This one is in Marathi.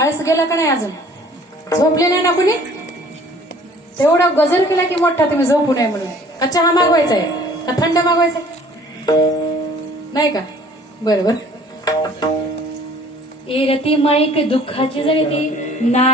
आळस गेला का नाही? अजून झोपले नाही ना कुणी? तेवढा गजर केला की मोठा तुम्ही झोपू नये म्हणून. का चहा मागवायचा आहे का थंड मागवायचा नाही का? बरोबर. ए रती माईक दुःखाची जरी ती नाही